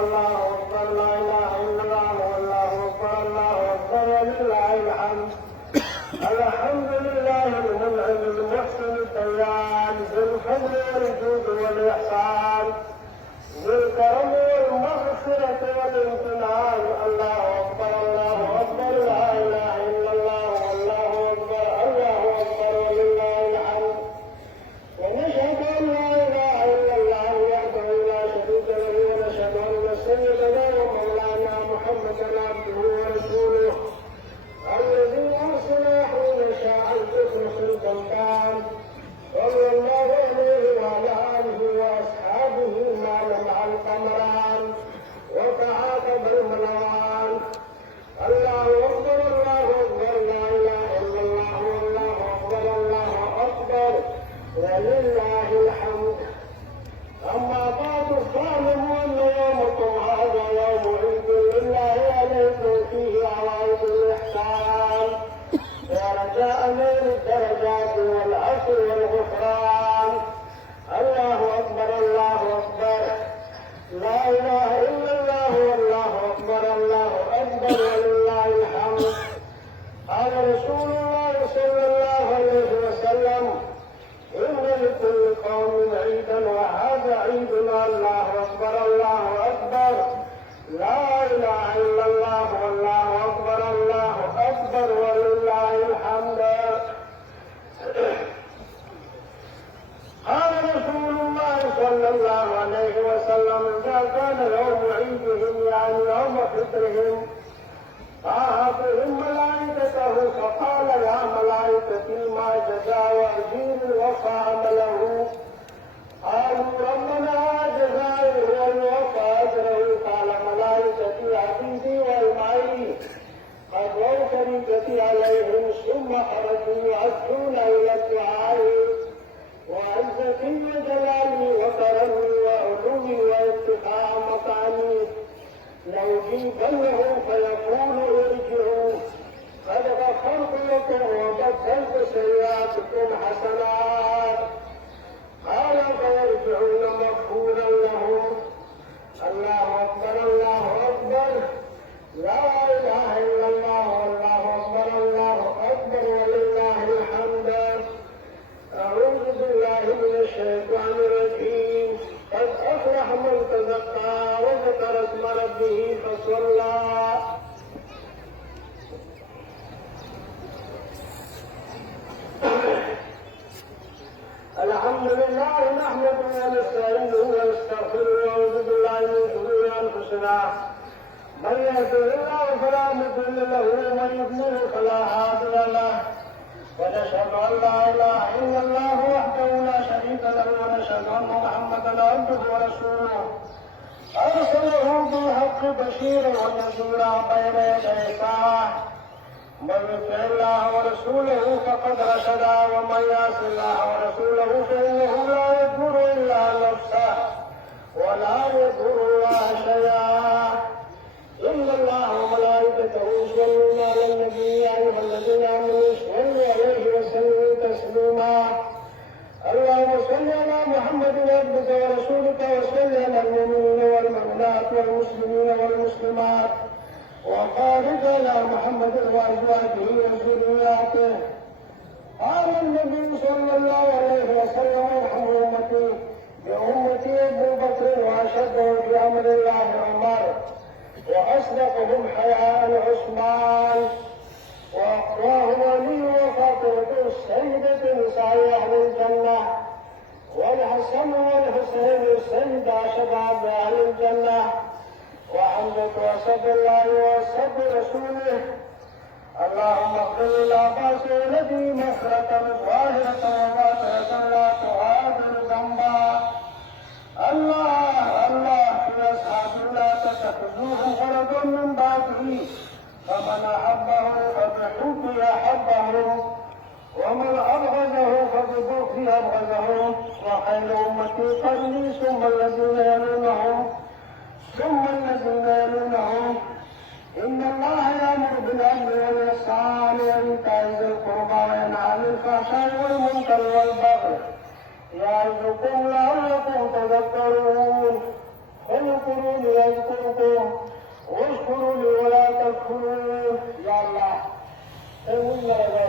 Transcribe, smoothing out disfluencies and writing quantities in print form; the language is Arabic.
الله أكبر لا إله إلا الله والله أكبر الله أكبر ولله الحمد. الحمد لله المنعم المحسن الديان ذي الفضل والجود والإحسان ذي الكرم والمغفرة والامتنان. الله أكبر الله أكبر لا إله إلا الله والله أكبر ولله الحمد. ونشهد أن لا إله إلا الله وحده لا شريك له ونشهد أن سيدنا ومولانا محمدا عبده ورسوله الذي أرسل حين شاء الكفر في القرآن صلى الله عليه وعلى آله وأصحابه ما لمع القمران وتعاقب الملوان. الله أكبر الله أكبر لا إله إلا الله والله أكبر ولله الحمد. أما بعد فاعلموا أن يومكم هذا يوم عيد لله عليكم فيه عوائد الإحسان ورجاء نيل الدرجات والعفو والغفران. الله أكبر الله أكبر لا إله إلا الله والله أكبر ولله الحمد. قال رسول الله صلى الله عليه وسلم إن لكل قوم عيدا وهذا عيدنا. الله أكبر لا إله إلا الله والله أكبر ولله الحمد. قال رسول الله صلى الله عليه وسلم إذا كان يوم عيدهم يعني يوم فطرهم طه بهم ملائكته فقال يا ملائكتي ما جزاء أجير الوفى عمله؟ قالوا ربنا جزاؤه الوفى أجره. قال ملائكتي عبيدي والمعي قد رووا شريكتي عليهم ثم خرجوا يعدون إلى الدعاء وعزتي وجلالي وكرمي وعلومي وارتفاع مقامي لأجيبنه فيقول ارجعوا قد غفرت لكم وبدلت سيئاتكم حسنات. قال فيرجعون مغفورا لهم. الله أكبر لا إله إلا الله والله أكبر ولله الحمد. أعوذ بالله من الشيطان الرجيم. قد أفلح من تزكى وذكر اسم ربه فصلى. الحمد لله نحمده ونستعينه ونستغفره ونعوذ بالله من شرور أنفسنا. من يهده الله فلا مضل له ومن يضلل فلا هادي له. ونشهد أن لا إله إلا الله وحده لا شريك له ونشهد أن محمدا عبده ورسوله أرسله بالحق بشيرا ونذيرا بين يدي الساعة. من يطع الله ورسوله فقد رشد ومن يعص الله ورسوله فإنه لا يضر إلا نفسه ولا يضر الله شيئا. إن الله وملائكته يصلون على النبي يا أيها الذين آمنوا صلوا عليه وسلموا تسليما. اللهم صل على محمد عبدك ورسولك وصل على المؤمنين والمؤمنات والمسلمين والمسلمات وبارك على محمد وأزواجه وذرياته. قال النبي صلى الله عليه وسلم ارحم أمتي بأمتي أبو بكر وأشدهم في أمر الله عمر وأصدقهم حياء عثمان وأقواهم علي وفاطمة السيدة نساء أهل الجنة والحسن والحسين السيدة شباب أهل الجنة وحمدك وسب الله وسب رسوله. اللهم اغفر للعباس الذي مغفرة ظاهرة وباطنة لا تغادر ذنبا. الله في أصحابه لا تتخذوه غرضا من بعده فمن أحبه فبحبه أحبه ومن أبغضه فببغضه أبغضه. وخير أمتي قرني ثم الذين يلونهم إن الله يأمر بالعدل والإحسان وإيتاء ذي القربى وينهى عن الفحشاء والمنكر والبغي يعظكم لعلكم تذكرون. اذكروني أذكركم ولا